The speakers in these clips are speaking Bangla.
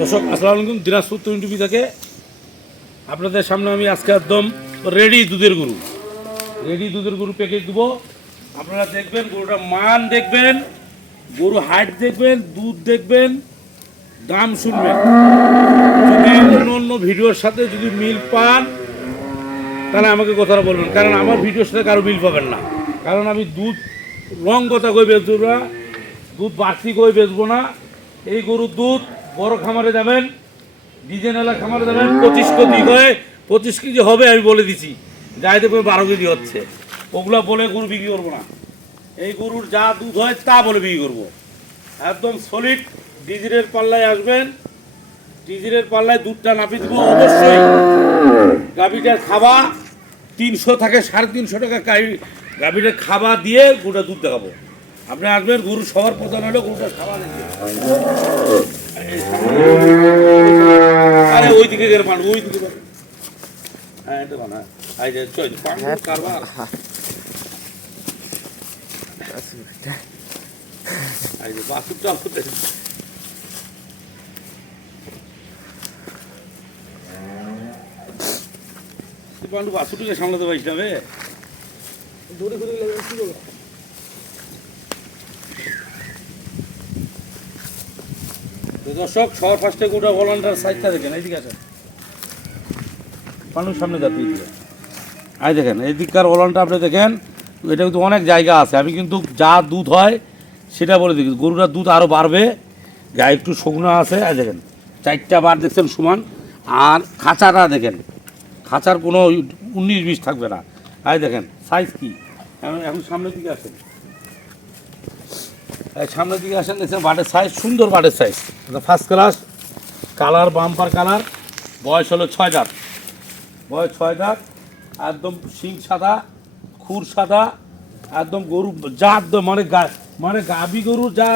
দর্শক, আসসালামু আলাইকুম। দিনাজপুর টোয়েন্টি থেকে আপনাদের সামনে আমি আজকে একদম রেডি দুধের গরু। রেডি দুধের গরু প্যাকেজ দেবো। আপনারা দেখবেন, গরুটা মান দেখবেন, গরু হাইট দেখবেন, দুধ দেখবেন, দাম শুনবেন। যদি অন্য অন্য ভিডিওর সাথে যদি মিল পান, তাহলে আমাকে কথাটা বলবেন। কারণ আমার ভিডিওর সাথে কারও মিল পাবেন না। কারণ আমি দুধ রং কথা কই বেচবো না, দুধ বাড়তি কই বেচবো না, এই গরুর দুধ বড় খামারে যাবেন ডিজেনওয়ালা খামারে যাবেন, পঁচিশ কেজি হয়ে, পঁচিশ কেজি হবে আমি বলে দিছি। যাই দেখবে বারো কেজি হচ্ছে। ওগুলা বলে গরু বিক্রি করব না। এই গরুর যা দুধ হয় তা বলে বিক্রি করব। একদম সলিড ডিজিলের পাল্লায় আসবেন। ডিজিলের পাল্লায় দুধটা নাপি দেবো অবশ্যই। গাভীটার খাওয়া তিনশো থাকে, সাড়ে তিনশো টাকা গাভী- গাভীটার খাওয়া দিয়ে গরুটা দুধ দেখাবো। আপনি আসবেন, গরু সবার প্রধান হলো গরুটা খাওয়া আরে ওই দিকে গেলে পান ওই দিকে পান। হ্যাঁ এটা বানা। এই যে চল পান কারবার। এই যে বাসুরটা আমাদের পান্ডু বাসুটিকে সামলাতে পারিস না বে। দৌড়ে ঘুরে গেলে কি করব? দর্শক, সবার ফার্স্টে গোটা ভলান্টার সাইডটা দেখেন, এইদিকে আছে পানুর সামনে যাতে আই দেখেন, এইদিককার ওলানটা আপনি দেখেন, এটা কিন্তু অনেক জায়গা আছে। আমি কিন্তু যা দুধ হয় সেটা বলে দিই গরুটার দুধ আরও বাড়বে। গায়ে একটু শুকনো আছে আর দেখেন, চারটা বার দেখছেন সমান। আর খাঁচাটা দেখেন, খাঁচার কোনো উনিশ বিশ থাকবে না। আই দেখেন সাইজ কি? এখন সামনের দিকে আসেন। সামনের দিকে আসেন দেখছেন বাটের সাইজ সুন্দর বাটের size first class colour bumper colour বয়স হলো ছয় দাঁত। বয়স ছয় দাঁত একদম শিং সাদা খুর সাদা একদম গরু যা একদম মানে গা- মানে গাবি গরু যা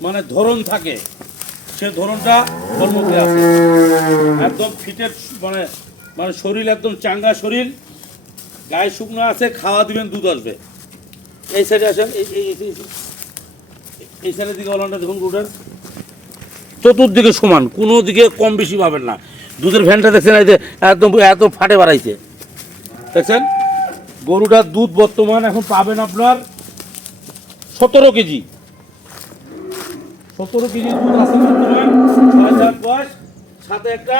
মানে ধরন থাকে সে ধরনটা ওর মধ্যে আছে। একদম ফিটের মানে মানে শরীর একদম চাঙ্গা শরীর গায়ে শুকনো আছে খাওয়া দিবেন দুধ আসবে। এই সাইডে আসেন এই। এই- দিকে ওলানটা দেখুন গরুটার চতুর্দিকে সমান, কোনো দিকে কম বেশি পাবেন না। দুধের ভ্যানটা দেখছেন, এই যে একদম এত ফাটে বাড়াইছে। দেখছেন? গরুটার দুধ বর্তমান এখন পাবেন আপনার সতেরো কেজি। সতেরো কেজি দুধ আছে বর্তমান বয়স, সাথে একটা,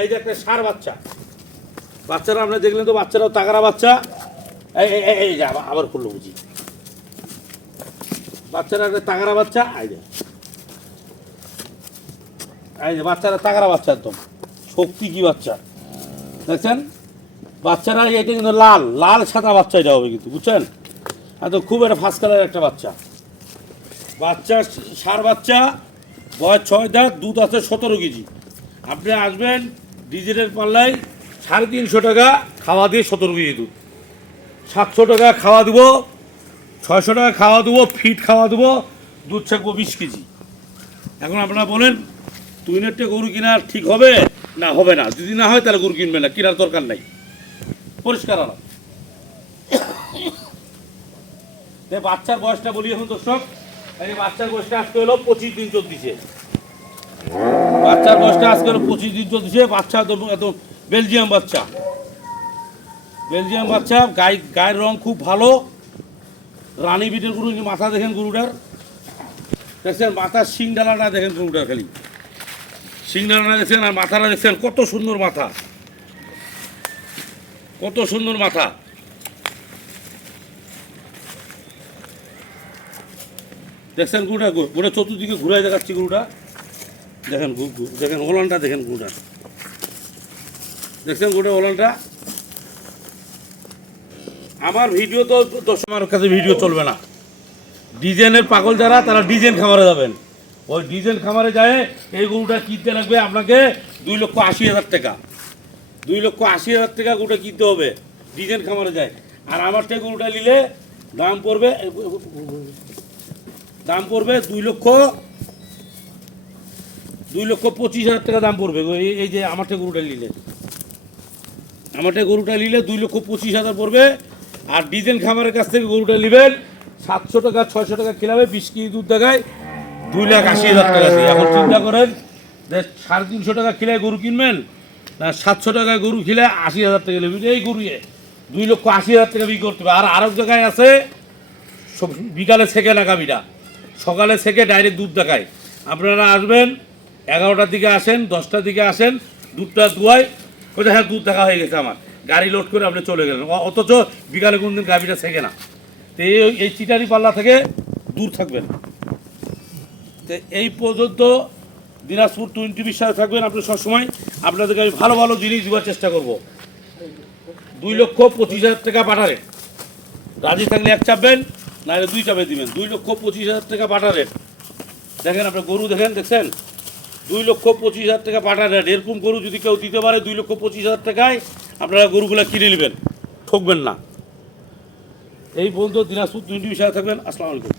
এই যে একটা সার বাচ্চা। বাচ্চারা আপনারা দেখলেন তো বাচ্চারাও তাগারা বাচ্চা। এই আবার করল বুঝি। বাচ্চারা একটা তাগারা বাচ্চা, এই যে। এই যে বাচ্চারা তাগারা বাচ্চা একদম। শক্তি কি বাচ্চা? দেখছেন? বাচ্চারা এটা কিন্তু লাল লাল সাদা বাচ্চা এটা হবে কিন্তু, বুঝছেন? একদম খুব একটা ফার্স্ট কালার একটা বাচ্চা। বাচ্চা সার বাচ্চা, বয়স ছয় দাঁত, দুধ আছে সতেরো কেজি। আপনি আসবেন ডিজেলের পাল্লায় সাড়ে তিনশো টাকা খাওয়া দিয়ে সতেরো কেজি দুধ। সাতশো টাকা খাওয়া দেবো ছয়শো টাকা খাওয়া দেবো ফিট খাওয়া দেবো, দুধ ছাকবো বিশ কেজি। এখন আপনারা বলেন তুই একটা গরু কিনা ঠিক হবে? না হবে না। যদি না হয়, তাহলে গরু কিনবে না। কেনার দরকার নাই। পরিষ্কার আলাপ। বাচ্চার বয়সটা বলি এখন, দর্শক। এই বাচ্চার বয়সটা আজকে হলো পঁচিশ দিন চলতেছে। বাচ্চার বয়সটা আজকে হলো পঁচিশ দিন চলতেছে। বাচ্চা এত বেলজিয়াম বাচ্চা। বেলজিয়াম বাচ্চা গায়ে গায়ের রং খুব ভালো। রানী বিটের গরু মাথা দেখেন গরুটার? দেখছেন মাথার শিং ডালাটা দেখেন গরুটার খালি? শিং ডালাটা দেখছেন আর মাথাটা দেখছেন, কত সুন্দর মাথা। কত সুন্দর মাথা। দেখছেন গরুটা গোটা চতুর্দিকে ঘুরাই দেখাচ্ছি গরুটা। দেখেন দেখেন ওলানটা দেখেন গরুটা দেখছেন গরুটা ওলানটা? আমার ভিডিও তো দশ আমার কাছে ভিডিও চলবে না। ডিজাইনের পাগল যারা, তারা ডিজাইন খামারে যাবেন। ওই ডিজাইন খামারে যায়, এই গরুটা কিনতে লাগবে আপনাকে দুই লক্ষ আশি হাজার টাকা। দুই লক্ষ আশি হাজার টাকা গরুটা কিনতে হবে, ডিজাইন খামারে যায়। আর আমার থেকে গরুটা নিলে দাম পড়বে দাম পড়বে দুই লক্ষ দুই লক্ষ পঁচিশ হাজার টাকা দাম পড়বে এই যে আমার থেকে গরুটা নিলে। আমার থেকে গরুটা নিলে দুই লক্ষ পঁচিশ হাজার পড়বে আর ডিজেল খামারের কাছ থেকে গরুটা নেবেন। সাতশো টাকা, ছয়শো টাকা খেলাবে বিশ কেজি দুধ দেখায়। দুই লাখ আশি হাজার টাকা দিয়ে। এখন চিন্তা করেন যে সাড়ে তিনশো টাকা কিলে গরু কিনবেন না সাতশো টাকা গরু কিলে আশি হাজার টাকা নেবেন এই গরু। দুই লক্ষ আশি হাজার টাকা বিক্রি করতে হবে। আর আরেক জায়গায় আছে বিকালে সেকে না গাবিটা সকালে সেকে ডাইরেক্ট দুধ দেখায়। আপনারা আসবেন, এগারোটার দিকে আসেন, দশটার দিকে আসেন, দুধটা দুয়ায় কোথায় হ্যাঁ দুধ দেখা হয়ে গেছে আমার। গাড়ি লোড করে আপনি চলে গেলেন। অথচ বিকালে কোনদিন গাবিটা সেকে না। তো এই এই চিটারি পাল্লা থেকে দূর থাকবেন। তো এই পর্যন্ত দিনাজপুর টোয়েন্টি সাথে থাকবেন আপনি সবসময়। আপনাদেরকে আমি ভালো ভালো জিনিস দেওয়ার চেষ্টা করব। দুই লক্ষ পঁচিশ হাজার টাকা পাঠারে রাজি থাকলে এক চাপবেন নাহলে দুই চাপে দিবেন। দুই লক্ষ পঁচিশ হাজার টাকা পাঠারে দেখেন আপনার গরু দেখেন, দেখছেন? দুই লক্ষ পঁচিশ হাজার টাকা রেট এরকম গরু যদি কেউ দিতে পারে, দুই লক্ষ পঁচিশ হাজার টাকায় আপনারা গরুগুলো কিনে নেবেন ঠকবেন না। এই পর্যন্ত দিনাজপুর দুই সাথে থাকবেন আসসালামু আলাইকুম।